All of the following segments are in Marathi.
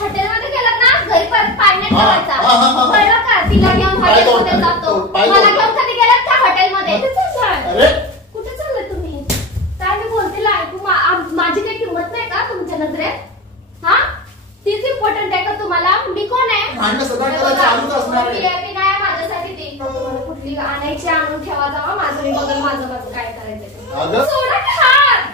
हॉटेलमध्ये गेलात ना घरी परत पाय नाही ठेवायचा. कळलं का? तिला घेऊन हॉटेलमध्ये जातो. मला घेऊन कधी गेलात का हॉटेलमध्ये? अरे कुठे चालले तुम्ही? काय मी बोलते माझी काही किंमत नाही का तुमच्या नजरेत? हा तीच इम्पॉर्टंट आहे का तुम्हाला? मी कोण आहे? माझ्यासाठी ती तुम्हाला कुठली आणायची आणून ठेवा जावा. माझं मी बघल माझं काय करायचं. सोडा हात.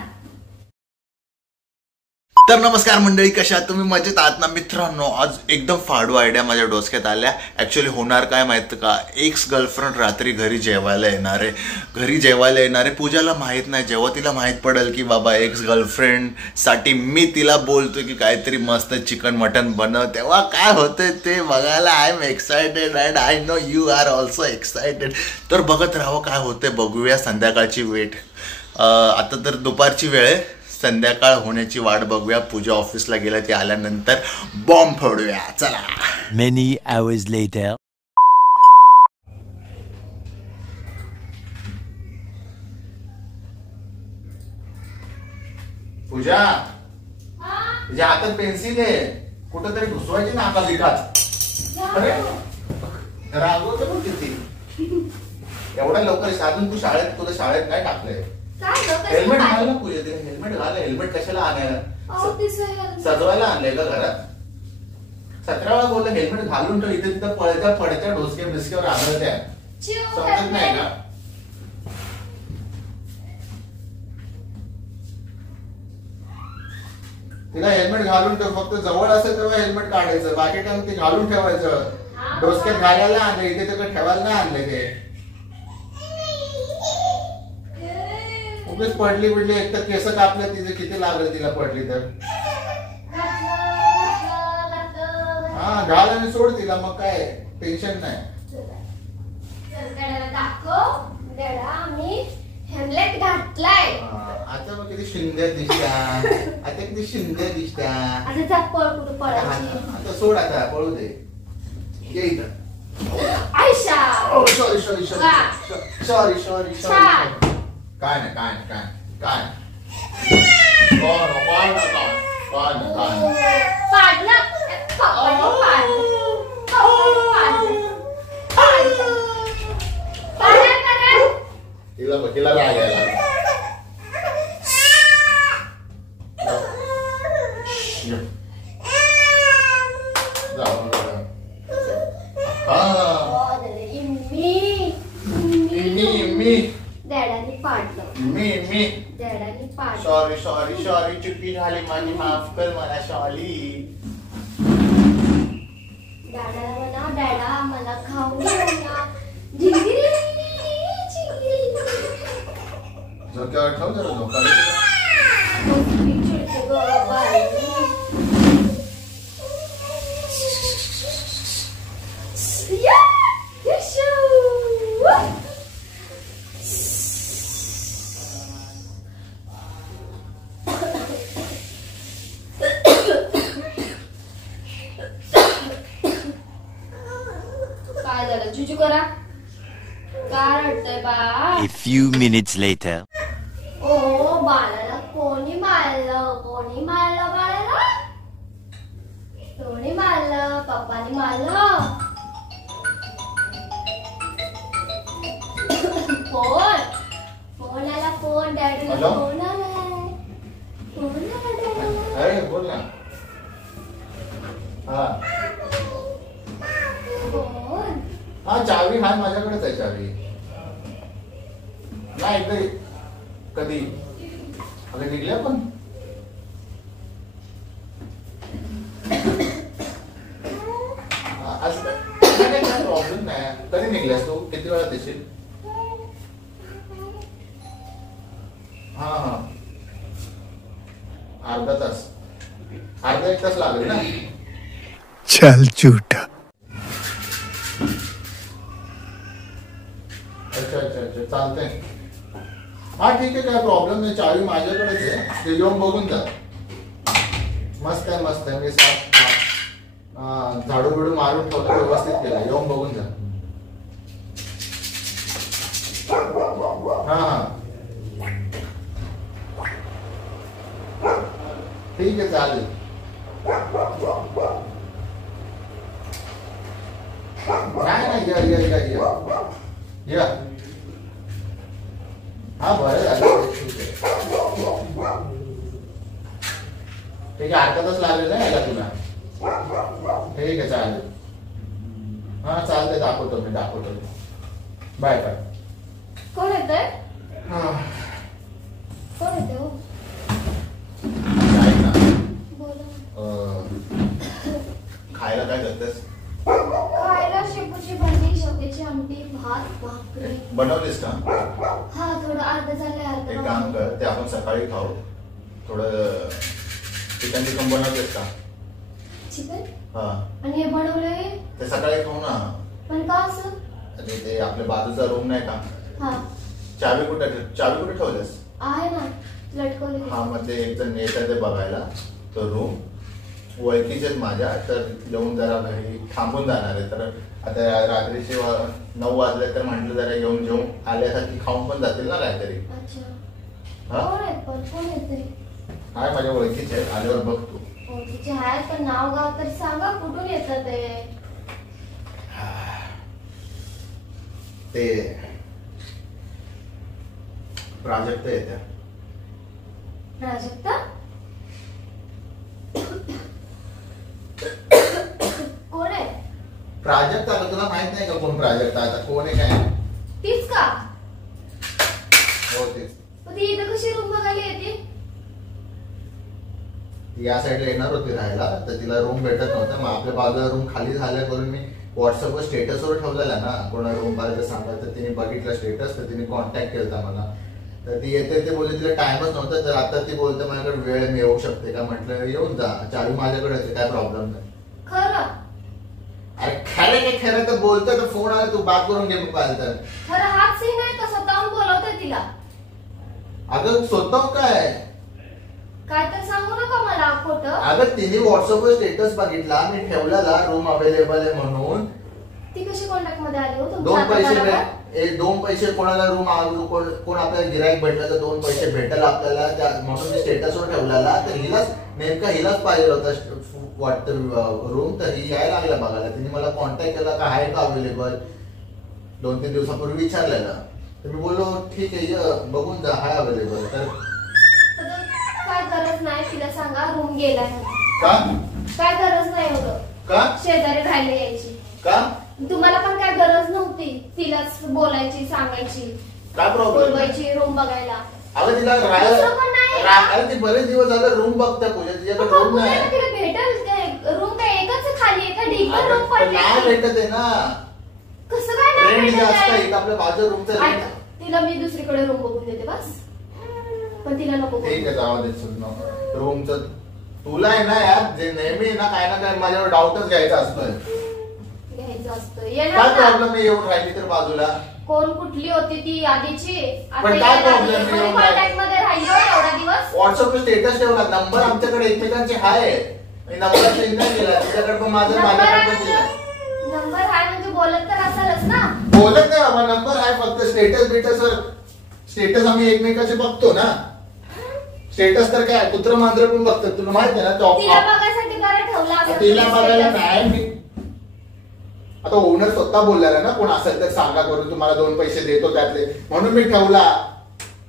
तर नमस्कार मंडळी, कशा आहात तुम्ही? मजेत आहात ना मित्रांनो? आज एकदम फाडू आयडिया माझ्या डोसक्यात आल्या. ऍक्च्युअली होणार काय माहित का, एक्स गर्लफ्रेंड रात्री घरी जेवायला येणार आहे. पूजाला माहित नाही. जेव्हा तिला माहित पडेल की बाबा एक्स गर्लफ्रेंड साठी मी तिला बोलतोय की काहीतरी मस्त चिकन मटन बनव, तेव्हा काय होतंय ते बघायला I am excited and I know you are also excited. तर बघत राहावं काय होतंय. बघूया संध्याकाळची वेट. आता तर दुपारची वेळ आहे, संध्याकाळ होण्याची वाट बघूया. पूजा ऑफिसला गेल्या, ती आल्यानंतर बॉम्ब फोडूया. चला. Many hours later. पूजा, तुझ्या हातात पेन्सिल आहे, कुठंतरी घुसवायची नाका बिकात. अरे रागवतो बघ किती. एवढ्या लवकर अजून तू शाळेत, तुला शाळेत काय टाकलंय? हेल्मेट घाल ना पूजा. हेल्मेट घाल. हेल्मेट कशाला आणायला? सजवायला आणलंय का घरात? 17 वेळा बोललं हेल्मेट घालून ठेव. इथे तिथं पळत्या डोसक्या बिस्क्यावर आदळत्या. समजत नाही का? तिला हेल्मेट घालून ठेव. फक्त जवळ असेल तेव्हा हेल्मेट काढायचं, बाकी टाइम ते घालून ठेवायचं. डोसक्यात घालायला आणलं, इथे तिकडे ठेवायला नाही आणलं. ते उगीच पडली एक तर केस कापले तिचे, किती लागले तिला पडली तर. हा घाल आणि सोड तिला, मग काय टेन्शन नाही. हेल्मेट घातलाय. आता मग किती सुंदर दिसत्या. आता सोड, आता पळू दे. ये इथं. आयशा सॉरी काय तिला राग यायला. सॉरी चुकी झाली माझी, माफ कर मला. सॉरी. डॅडा मला खाऊ झोक्यावर ठेव जरा. झोका A few minutes later. ओ बाळाला कोणी मारलं बाळाला? कोणी मारलं? पप्पानी मारलं. फोन आला. फोन डॅडीला फोन आलाय. अरे बोल ना. हा चावी हा माझ्याकडेच आहे. चावी नाही कधी अगं निघल्या पण. काय प्रॉब्लेम नाही. कधी निघल्यास तू? किती वेळा देशील? हा अर्धा तास, अर्धा एक तास लागेल ना. चल झूठा. अच्छा चालतंय. हा ठीक आहे, काय प्रॉब्लेम नाही. चावी माझ्याकडेच आहे, ते येऊन बघून जा. मस्त आहे. मी झाडू बिडू मारून ठेवतो, व्यवस्थित केला. येऊन बघून जा. हा ठीक आहे, चालेल. या. हा बरं झालं. ठीक आहे, अर्धा तास लागेल ना यायला तुला. ठीक आहे चालेल. हा चालतंय, दाखवतो मी. Bye bye. कोण येतंय? कोण येते हो? बोला. खायला काय करतेस? खायला शेपूची भाजी, शेवग्याची आमटी, भात, भाकरी. बनवलीस का? हा, थोडं अर्ध झालंय, एक अर्ध काम कर, ते आपण सकाळी खाऊ. थोडं चिकन चिकन बनवतेस का? चिकन. हा, आणि हे बनवलंय ते सकाळी खाऊ ना. पण का असं? आणि ते आपल्या बाजूचा रूम नाही का, हा, चावी कुठे ठेवलेस? आहे ना, लटकवली. हा, मग ते एक जण येतात ते बघायला तो रूम. ओळखीचेच माझ्या, तर येऊन जरा घरी थांबून जाणार आहे. तर आता रात्रीचे 9 वाजले, तर म्हटलं जरा घेऊन आल्यासारखी खाऊन पण जातील ना काहीतरी. अच्छा. हा, कोण आहेत पण? कोण येते? हाय माझ्या ओळखीचे आहेत, आल्यावर बघ तू. ओळखीचे आहेत पण नाव गाव तर सांगा, कुठून येतात ते प्राजक्ता येत्या. प्राजक्ता? कोण आहे प्राजक्ता? आता तुला माहित नाही का कोण प्राजक्ता? आता कोण आहे काय? तीच का? हो तेच. मग ती इथं कशी रूम बघायला येते? या साईडला येणार होती राहायला, तर तिला रूम भेटत नव्हता. मग आपल्या बाजूला रूम खाली झाल्या करून मी व्हॉट्सअपवर स्टेटसवर ठेवलेला ना, कोणा रूम पाहिजे सांगा. तर तिने बघितलं स्टेटस, तर तिने कॉन्टॅक्ट केला मला. तर ती येते, ते बोलले तिला टाइमच नव्हता. तर आता ती बोलते माझ्याकडे वेळ मी येऊ शकते का? म्हटलं येऊन जा, चावी माझ्याकडे आहे, काय प्रॉब्लेम नाही. खरं? अरे खरं काय खरं तर बोलतोय, तर फोन आला, तू बात करून घे. मग पाहिजे तर खरं हाच सीन आहे का? स्वतःहून बोलवतोय तिला? अगं स्वतः काय तर सांगू नका मला खोटं. अगं तिने व्हॉट्सअपवर स्टेटस बघितला, मी ठेवलेला रूम अवेलेबल आहे म्हणून. ती कशी कॉन्टॅक्ट मध्ये आली हो दोन तुमच्या? पैसे कोणाला रूम कोण आपल्याला गिराईक भेटला तर 2 पैसे भेटेल आपल्याला, म्हणून मी स्टेटसवर ठेवलेला. तर हिलाच पाहिजे होता वाटतं रूम. तर ही यायला लागला बघायला. तिने मला कॉन्टॅक्ट केला का आहे का अवेलेबल. 2-3 दिवसापूर्वी विचारलेला. तर मी बोललो ठीक आहे, बघून जा, हाय अवेलेबल. तर काय गरज नाही, तिला सांगा रूम गेलाय. का? काय गरज नाही एवढं का शेजारी राहायला यायची. का? तुम्हाला पण काय गरज नव्हती तिलाच बोलायची, सांगायची, काय प्रॉब्लेम? बोलवायची रूम बघायला. अगं तिला राहायला ती बरेच दिवस झाले रूम बघते पूजा. तिच्याकडे रूम नाही. तिला भेटेल रूम काय एकच खाली आहे का? ढीकभर रूम पडले. नाही भेटत आहे ना. कसं काय नाही रेंट भेटत जास्त आहे? आहे आपल्या बाजू रूमचं रेंट. तिला मी दुसरीकडे रूम बघून देते बस, पण तिला नको. ठीक आहे, जाऊ दे. रूमचं तुला आहे ना यार, जे नेहमी ना काय ना काय माझ्यावर डाऊटच घ्यायचा असतोय. घ्यायचं असतं. काय येणार प्रॉब्लेम ना. नाही येऊन राहिली तर बाजूला. कोण कुठली होती ती आधीची? पण काय प्रॉब्लेम नाही? कॉन्टॅक्ट मध्ये राहिली हो एवढा दिवस. व्हॉट्सअपवर स्टेटस ठेवला, नंबर आमच्याकडे एकमेकांचे आहे. नंबर चेंज नाही केला, तुझ्याकडे पण माझं माझ्याकडे पण दिला. नंबर आहे म्हणजे बोलत तर असेलच ना. बोलत नाही बाबा, नंबर आहे. फक्त स्टेटस आम्ही एकमेकाचे बघतो ना. स्टेटस तर काय कुत्र मांजर पण बघतात, तुला माहित आहे ना. तिला बघायसाठी बरं ठेवला असेल. तिला बघायला नाही. मी आता ओनर स्वतः बोललेला ना, कोण असेल तर सांगा करून, तुम्हाला 2 पैसे देतो त्यातले, म्हणून मी ठेवला.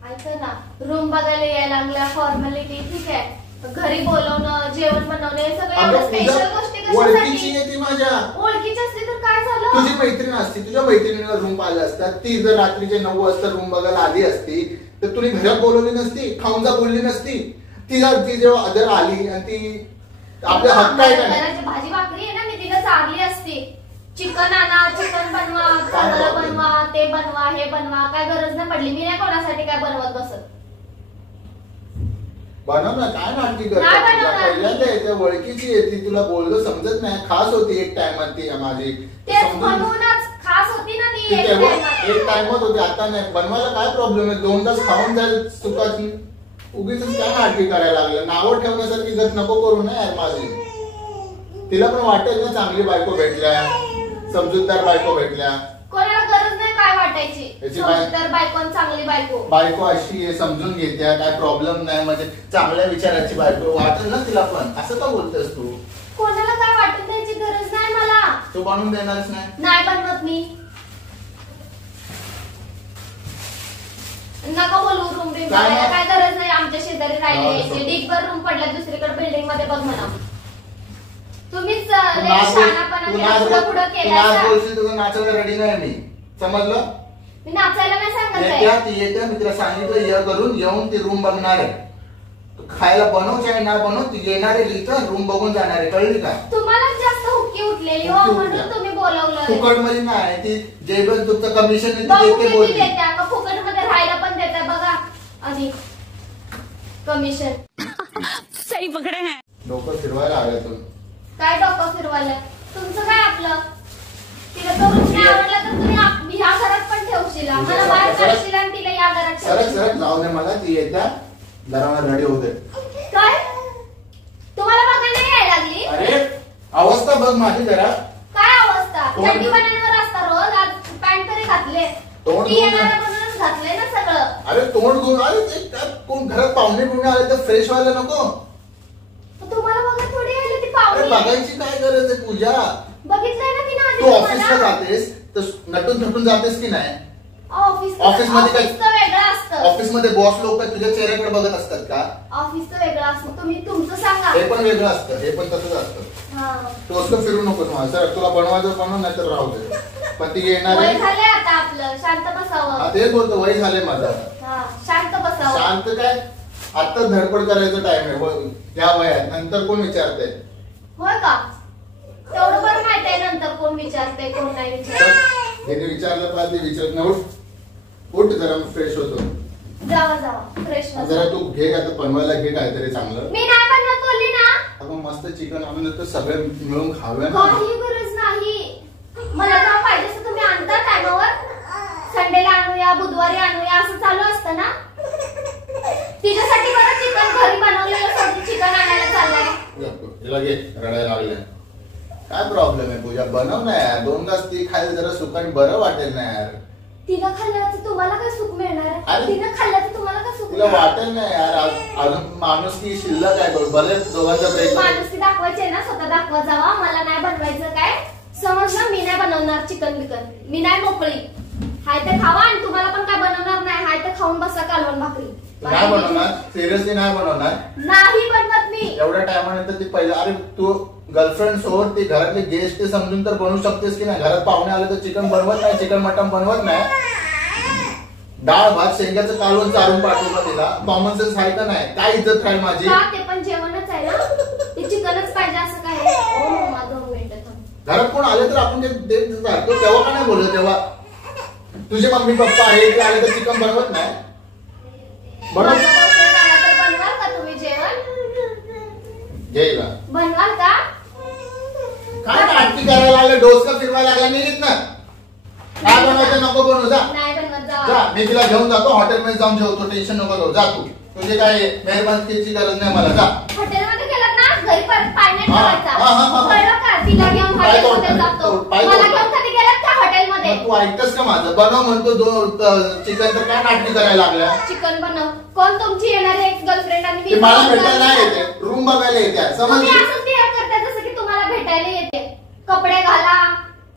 ऐका ना, रूम बघायला यायला लागल्या, फॉर्मॅलिटी ठीक आहे. घरी बोलवणं, जेवण बनवणं, हे सगळ्या स्पेशल गोष्टी ओळखीची कशासाठी? आहे ती माझ्या. ओळखीची असते तर काय झालं? तुझी मैत्रीण असती, तुझ्या मैत्रिणीला रूम पाहिजे असतात. ती जर रात्रीचे 9 वाजता रूम बघायला आली असती, तर तुला घरात बोलवली नसती, खाऊन जा बोलली नसती. ती जेव्हा जर आली आणि ती आपल्या हक्क आहे का नाही? भाजी भाकरी आहे ना, मी तिला चारली असती. चिकन आणा, चिकन बनवा, तांदळ बनवा, ते बनवा, हे बनवा. काय गरज नाही पडली. मी नाही कोणासाठी काय बनवत बसत. बनव ना, काय नाटकी नाही करते? बनवणार. पहिल्यांदा येते, ओळखीची येते, तुला बोललो समजत नाही. खास होती एक टाइमात ती माझी. तेच म्हणूनच खास होती ना ती एक टाइमात. एक टाइमात होती, आता नाही. बनवायला काय प्रॉब्लेम आहे? 2 तास खाऊन जाईल सुखाची. उगीच काय नाटकी करायला लागलं? नावं ठेवण्यासारखी गत नको करू ना यार माझी. तिला पण वाटेल ना चांगली बायको भेटल्या, समजूतदार बायको भेटल्या. कोणाला गरज नाही काय वाटायची. याची समजदार बायको आणि चांगली बायको अशी आहे, समजून घेत्या, काय प्रॉब्लेम नाही, म्हणजे चांगल्या विचाराची बायको वाटेल ना तिला पण. असं का बोलतेस तू? कोणाला काय वाटून द्यायची गरज नाही मला. तू बनवून देणारच नाही. नाही बनवत मी. नका बोलू रूम बिम बघायला काय गरज नाही. आमच्या शेजारी राहिले डिगभर रूम पडला दुसरीकडे बिल्डिंग मध्ये बघ म्हणा. तुम्हीच शहाणापणा पुढं केलं. तुझं नाचायला रेडी नाही मी, समजलं? मी नाचायला नाही सांगत. ती येते मी तिला सांगितलं ये करून येऊन ती रूम बघणार आहे. खायला बनव चाहे ना बनव ती येणार आहे इथं रूम बघून जाणार आहे, कळली का? तुम्हाला जास्त हुक्की उठलेली हो म्हणून तुम्ही बोलवलं. फुकट मध्ये नाही ती जे पण तुमचं कमिशन फुकट मध्ये राहायला पण देता बघा आणि कमिशन. सही पकडे हैं. डोकं फिरवायला आलं तू. काय डोकं फिरवायला? तुमचं काय आपलं? तिला तो रूम नाही आवडला तर तुम्ही ह्या घरात पण ठेवशील, मला बाहेर काढशील आणि तिला या घरात सरक सरक जाऊ दे मला. ती येत्या जरा रेडी होऊ दे. काय तुम्हाला बघायला नाही यायला लागली? अरे अवस्था बघ माझी जरा. काय अवस्था? चड्डी बनावर असता रोज, आज पॅन्ट तरी घातले. तोंड ती येणाऱ्यापासूनच घातले ना सगळं. अरे तोंड घेऊन आले कोण घरात पाहुणे बिवणे आले तर फ्रेश व्हायला नको? तुम्हाला बघा थोडी आली ती अरे पाहुणे. बघायची काय गरज आहे पूजा? बघितलंय ना तिने आधी तू तुम्हाला. ऑफिसला जातेस तर नटून थटून जातेस की नाही? ऑफिसमध्ये काय? वेगळं असतं. ऑफिसमध्ये बॉस लोक तुझ्या चेहऱ्याकडे बघत असतात का? ऑफिसचं वेगळं असतं. तुम्ही तुमचं सांगा. हे पण वेगळं असतं, हे पण तसंच असतं. हा. तू असं फिरू नकोस मला. सर तुला बनवायचं बनव नाही तर राहू दे. पण ती येणार वय आहे. झालंय आता आपलं, शांत हा बसावं. तेच बोलतो वय झालंय माझं. हा शांत बसावं. शांत काय आता धडपड करायचं टाइम आहे या वयात. नंतर कोण विचारते? होय का? तेवढं बरं माहित आहे नंतर कोण विचारते कोण नाही विचारत. ज्याने विचारलं पाहिजे ते विचारत नाही. उठ जरा फ्रेश होतो. जावा जावा फ्रेश जरा तू घे आता बनवायला घे काहीतरी चांगलं. मी नाही बनवत बोलली ना. आपण मस्त चिकन आणून तर सगळे मिळून खाऊया ना. काही गरज नाही. मला जेव्हा पाहिजे असं तुम्ही आणता टायमावर. संडेला आणूया बुधवारी आणूया असं चालू असतं ना. तिच्यासाठी बरं चिकन घरी बनवलेलं सोडून चिकन आणायला चाललंय. तिला घे रडायला लागले. काय प्रॉब्लेम आहे पूजा? बनव ना यार. 2 तास ती खायला जरा सुखाने बरं वाटेल ना यार. तिला खाल्ल्याचं तुम्हाला काय सुख मिळणार आहे? अरे, तिनं खाल्ल्याचं तुम्हाला काय सुख तुला मिळणार? वाटेल ना यार अजून माणूस की शिल्लक आहे बघ. भले दोघांचा ब्रेक. माणुसकी दाखवायची ना स्वतः दाखवा जावा. मला नाही बनवायचं काय समजलं. मी नाही बनवणार चिकन बिकन. मी नाही मोकळी. हाय ते खावा आणि तुम्हाला पण काय बनवणार नाही. हाय ते खाऊन बसा कालवण भाकरी. नाही बनवणार? सिरियसली नाही बनवणार? नाही बनवत मी. एवढ्या टायमानंतर ती पहिला. अरे तू गर्लफ्रेंड सोबत ती घरातले गेस्ट ते समजून तर बनवू शकतेस की नाही? घरात पाहुणे आले तर चिकन बनवत नाही, चिकन मटन बनवत नाही. डाळ भात शेंगाचं कालवण चालून पाठवलं तिला. कॉमन सेन्स आहे का नाही? काय इज्जत राहील माझी? ते पण जेवणच आहे ना. ते चिकनच पाहिजे असं काय आहे? ओ मम्मा 2 मिनिटं थांब. घरात कोण आले तर आपण ते देत जातो. तेव्हा का नाही बोलत? तेव्हा तुझे मम्मी पप्पा आहे ते आले तर चिकन बनवत नाही. माझा boyfriend आला तर बनवाल का तुम्ही जेवण? घे का बनवाल का? काय नाटकी करायला लागले? डोसका फिरवायला लागला नाही ना. काय बनवायचं नको बनवू जा. नाही बनवत जा. जावा. मी तिला घेऊन जातो हॉटेलमध्ये जाऊन जेवतो. टेन्शन नको घेऊ. जा तू. तुझी काय मेहरबानीची गरज नाही मला. जा. हॉटेलमध्ये गेलात ना घरी परत पाय नाही हा, ठेवायचा. हा, हा, हा. कळलं का? तिला घेऊन पाय हॉटेलमध्ये तोडतात. जातो. पाय मला तोडतात. घेऊन कधी गेलात का हॉटेलमध्ये? मग तू ऐकतस का माझं? बनव म्हणतो चिकन तर काय नाटकी करायला लागल्या? चिकन बनव. कोण तुमची येणारी एक्स गर्लफ्रेंड आणि ते मला भेटायला नाही येते. रूम बघायला येते. समज. तुम्ही असंच बिहेव करता जसं की तुम्हाला भेटायला येते. कपडे घाला,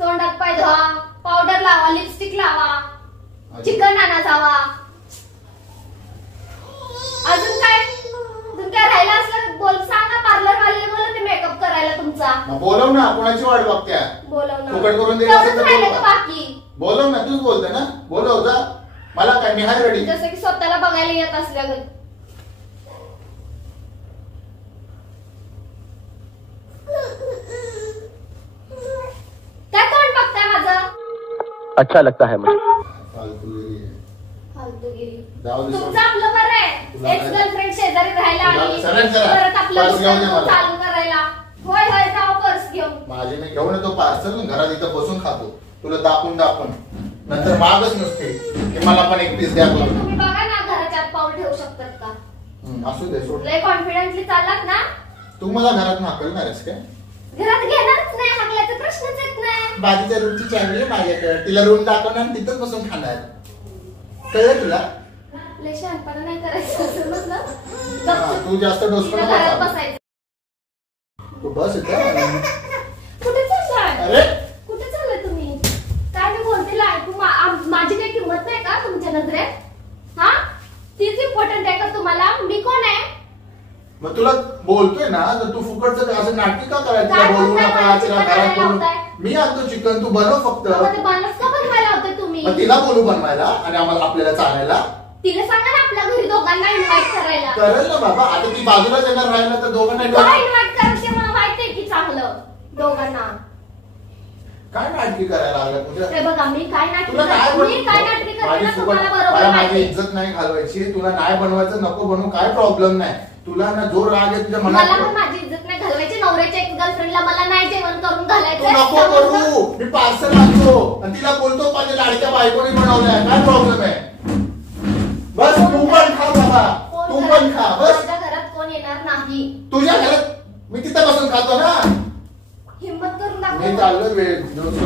तोंडात पाय धुवा, पावडर लावा, लिपस्टिक लावा, चिकन आणा जावा. अजून काय? तुम्ही काय राहिला असलं बोल सांगा. पार्लर वाले बोला ते मेकअप करायला तुमचा. बोलव ना. कोणाची वाट बघत्या? बोलव फुकट करून दिलं असेल तर बोलव. बाकी बोलव ना. तूच बोलते ना. बोलव जा. मला काय मी हाय रेडी. जसं की स्वतःला बघायला येत असल्यागत. काय तोंड बघताय माझं? अच्छा लगता है मुझे. फालतूगिरी आहे. फालतूगिरी. जाऊ दे. तुमचं आपलं बरं आहे. एक्स गर्लफ्रेंड शेजारी राहायला आली सरळ सरळ. परत आपलं पर्स घेऊन ये दुसरं मला. चालू करायला. होय होय जाऊ पर्स घेऊन. माझे मी घेऊन येतो पार्सल. घरात इथं बसून खातो. तुला दाखवून नंतर मागच नसते की मला पण एक पीस द्या करून. तुम्ही बघा ना घराच्या आत पाऊल ठेवू शकतात का? असू दे सोड. लय कॉन्फिडन्सली चाललात ना. तू मला घरात हाकलणार आहेस काय? घरात घेणारच नाही. हाकल्याचा प्रश्नच येत नाही. बाजूच्या रूमची चावी आहे माझ्याकडे. तिला रूम दाखवणार आणि तिथंच बसून खाणार. कळलं तुला? लय शहाणपणा नाही करायचं समजलं? हा, तू जास्त डोसकं तिला नको घरात खाऊ. बसायचं. तू बस इथं. कुठे चाललाय? अरे तुमच्या नजरेत? हा, तीच इम्पॉर्टंट आहे का तुम्हाला? मी कोण आहे? मग तुला बोलतोय ना, तर तू फुकटचं असं नाटक का करायचं? काय बोलू बोलताय? नका, मला तिला चिकन घरात आणायला बोलू. लावताय? मी आणतो चिकन, तू बनव फक्त. मग ते बनवच का बनवायला होते तुम्ही? मग तिला बोलू बनवायला आणि आम्हाला आपल्याला चालायला. तिला सांगा ना आपल्या घरी दोघांना इन्व्हाइट करायला. करेल ना बाबा. आता ती बाजूला येणार राहिला तर दोघांना काय इन्व्हाइट करायचे मला माहितीये की चांगलं दोघांना. काय नाटकी करायला लागल्या पूजा? हे बघा मी काय नाटकी तुला काय करते, मी काय नाटकी करते ना तुम्हाला बरोबर मला माझी माहिती. इज्जत नाही घालवायची. तुला नाही बनवायचं, नको बनवू, काय प्रॉब्लेम नाही. तुला ना जो राग आहे तुझ्या मला पण मनात, माझी इज्जत नाही घालवायची. नवऱ्याच्या एक गर्लफ्रेंडला मला नाही जेवण करून तू घालायचं. नको करू. मी पार्सल आणतो आणि तिला बोलतो माझ्या लाडक्या बायकोने बनवलंय, काय प्रॉब्लेम आहे? बस तू पण खा बाबा, तू पण खा. बस माझ्या घरात कोण येणार नाही. तुझ्या घरात मी तिथं बसून खातो ना. हिम्मत करून मी दाखव. चाललो वेळ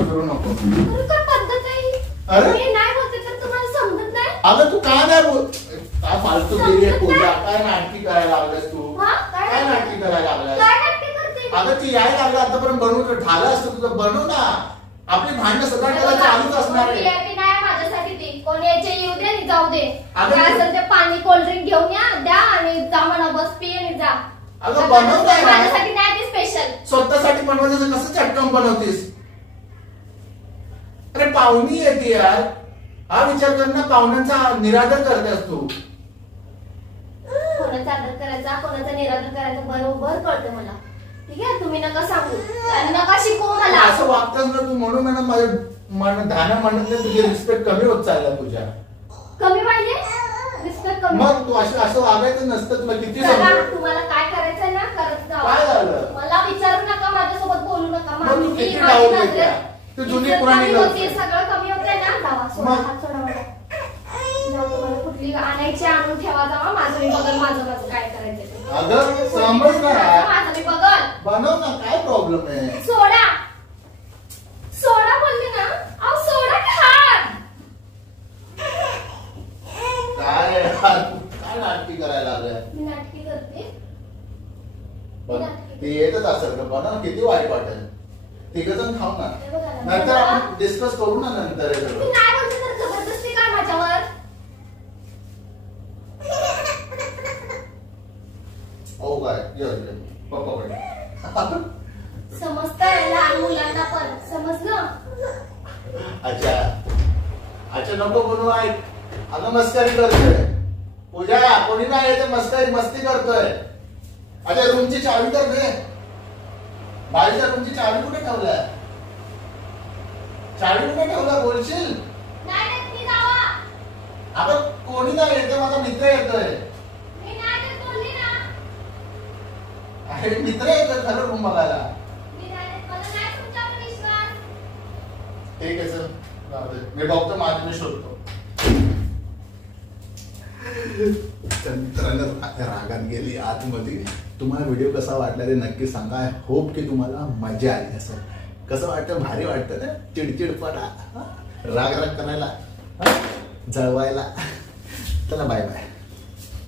करू नको. अरे काय पद्धत आहे ही? अरे? मी नाही बोलते तर तुम्हाला समजत नाही? अगं तू का नाही बोल? काय फालतू केली आहे पूजा? काय नाटकी करायला लागलास तू? हा? काय नाटकी करायला लागलास? काय नाटकी करते मी? अगं ती यायला लागला आतापर्यंत बनवून झालं असतं तुझं. बनव ना. आपली भांडणं सगळं त्याला चालूच असणार आहे. VIP नाही माझ्यासाठी ती. कोण यायचे येऊ दे आणि जाऊ दे. अगं काय तू- असेल ते पाणी कोल्ड्रिंक घेऊन या, द्या आणि जा म्हणा, बस पी आणि जा. अगं बनव काय ना? माझ्यासाठी नाही ती स्पेशल. स्वतःसाठी बनवायचं तर कसं चटकन बनवतीस? अरे पाहुणी येते यार, हा विचार कर ना. पाहुण्यांचा निरादर करतेस तू. कोणाचा आदर करायचा, कोणाचा निरादर करायचा बरोबर कळतं मला. ठीक आहे, तुम्ही नका सांगू आणि नका शिकवू मला. असं वागतास ना तू, म्हणून ना माझ्या धान्या म्हणत तुझी रिस्पेक्ट कमी होत चालला तुझ्या. कमी पाहिजे रिस्पेक्ट कमी. मग तू असं वागायचं नसतं. तुला किती चला, समजलं? तुम्हाला काय करायचंय ना करत जावा. काय झालं? मला विचारू नका, माझ्यासोबत बोलू नका. मग तू माझी किती माझी डाऊट नजरेत घेतल्या? तू जुनी इज्जत पुराणी कमी लोक. होते, सगळं कमी होतंय ना. जावा, सोडा, मग? हात सोडा मला. जाऊ, तुम्हाला कुठली आणायची आणून ठेवा. जावा, माझं मी बघल, माझं काय करायचं ते. अगं समज ना. माझं मी बघल. बनव ना, काय प्रॉब्लेम आहे? सोडा, सोडा बोलली ना. अहो सोडा की हात. काय यार, काय नाटकी करायला लागल्या? मी नाटकी करते. ते येतच असेल का? बनव, किती वाईट वाटेल. तिघ जण खाऊ ना, हे बघा ना. नंतर आपण डिस्कस करू ना नंतर हे मी सगळं. नाही बोलते तर जबरदस्ती काय माझ्यावर? हो काय, ये पप्पा समजतंय लहान मुलांना पण, समजलं? अच्छा अच्छा, नको बनवू. ऐक, अगं मस्करी करतोय पूजा. कोणी नाही येते, मस्ती करतोय. अच्छा, रूमची चावी तर दे. बाईच्या रूमची चावी कुठे ठेवलाय? चावी कुठे ठेवला बोलशील? नाही देत मी जावा. अगं कोणी नाही येते, माझा मित्र येतोय. मी नाही देत बोलली ना. अरे मित्र येतोय खरं रूम बघायला. मी नाही देत, मला नाही तुमच्यावर विश्वास. ठीक आहे सर, राहू दे. मी बघतो, माझं मी शोधतो. रागात गेली आतमध्ये. तुम्हाला व्हिडिओ कसा वाटला ते नक्की सांगा. आय होप की तुम्हाला मजा आली असेल. कसं वाटतं? भारी वाटतं ना चिडचिडपणा, राग करायला, जळवायला. चला बाय बाय.